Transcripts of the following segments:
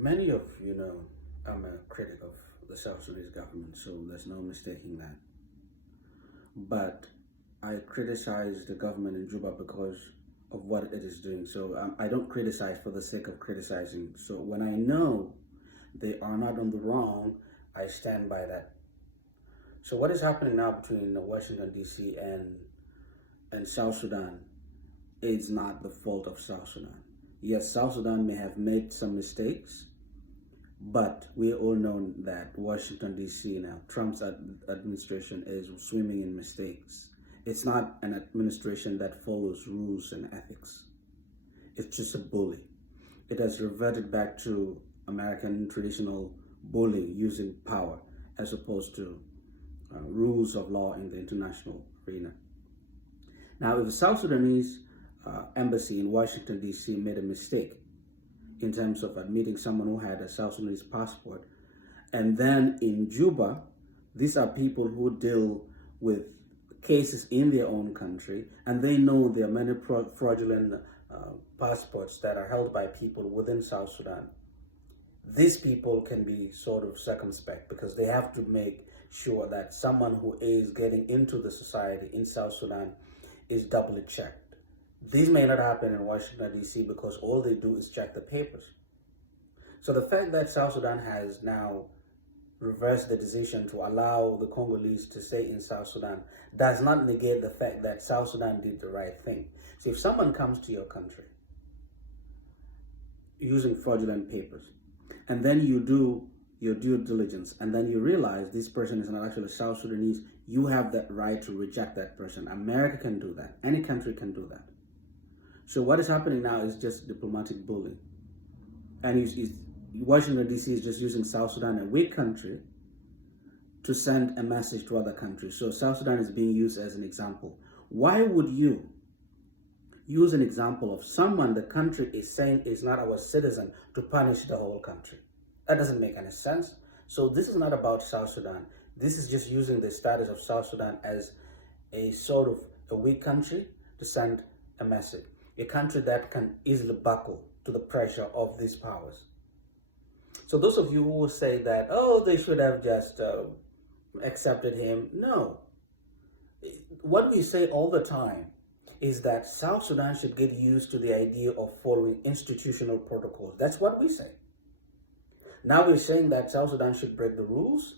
Many of you know I'm a critic of the South Sudanese government, so there's no mistaking that. But I criticize the government in Juba because of what it is doing. So I don't criticize for the sake of criticizing. So when I know they are not on the wrong, I stand by that. So what is happening now between Washington, D.C. and South Sudan is not the fault of South Sudan. Yes, South Sudan may have made some mistakes, but we all know that Washington, D.C. now, Trump's administration is swimming in mistakes. It's not an administration that follows rules and ethics. It's just a bully. It has reverted back to American traditional bullying, using power as opposed to rules of law in the international arena. Now, if the South Sudanese embassy in Washington, D.C. made a mistake in terms of admitting someone who had a South Sudanese passport, and then in Juba, these are people who deal with cases in their own country, and they know there are many fraudulent passports that are held by people within South Sudan. These people can be sort of circumspect because they have to make sure that someone who is getting into the society in South Sudan is doubly checked. These may not happen in Washington, D.C. because all they do is check the papers. So the fact that South Sudan has now reversed the decision to allow the Congolese to stay in South Sudan does not negate the fact that South Sudan did the right thing. So if someone comes to your country using fraudulent papers, and then you do your due diligence, and then you realize this person is not actually South Sudanese, you have that right to reject that person. America can do that. Any country can do that. So what is happening now is just diplomatic bullying. And Washington, D.C. is just using South Sudan, a weak country, to send a message to other countries. So South Sudan is being used as an example. Why would you use an example of someone the country is saying is not our citizen to punish the whole country? That doesn't make any sense. So this is not about South Sudan. This is just using the status of South Sudan as a sort of a weak country to send a message. A country that can easily buckle to the pressure of these powers. So those of you who will say that, oh, they should have just accepted him. No. What we say all the time is that South Sudan should get used to the idea of following institutional protocols. That's what we say. Now we're saying that South Sudan should break the rules.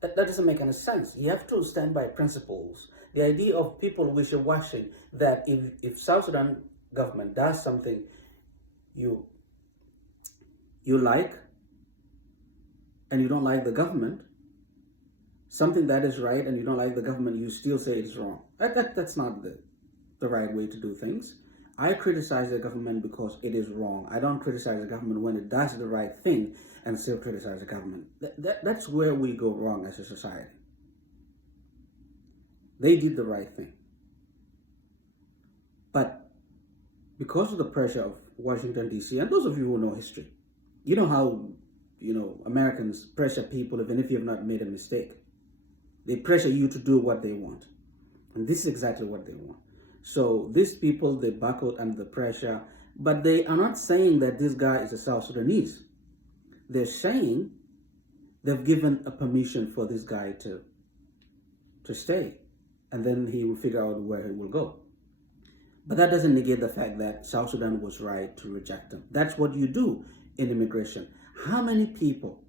That doesn't make any sense. You have to stand by principles. The idea of people wishy-washy that if South Sudan government does something you like, and you don't like the government, something that is right and you don't like the government, you still say it's wrong. That's not the right way to do things. I criticize the government because it is wrong. I don't criticize the government when it does the right thing and still criticize the government. That's where we go wrong as a society. They did the right thing. But because of the pressure of Washington, D.C., and those of you who know history, you know how, Americans pressure people even if you have not made a mistake. They pressure you to do what they want. And this is exactly what they want. So these people, they buckled under the pressure, but they are not saying that this guy is a South Sudanese. They're saying they've given a permission for this guy to stay, and then he will figure out where he will go. But that doesn't negate the fact that South Sudan was right to reject him. That's what you do in immigration. How many people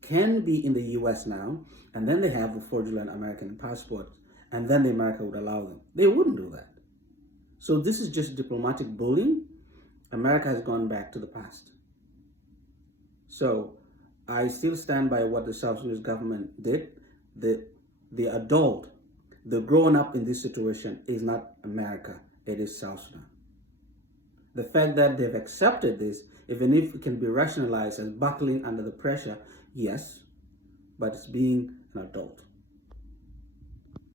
can be in the U.S. now, and then they have a fraudulent American passport, and then America would allow them? They wouldn't do that. So this is just diplomatic bullying. America has gone back to the past. So I still stand by what the South Sudanese government did. The adult, the grown up in this situation is not America, it is South Sudan. The fact that they've accepted this, even if it can be rationalized as buckling under the pressure, yes, but it's being an adult.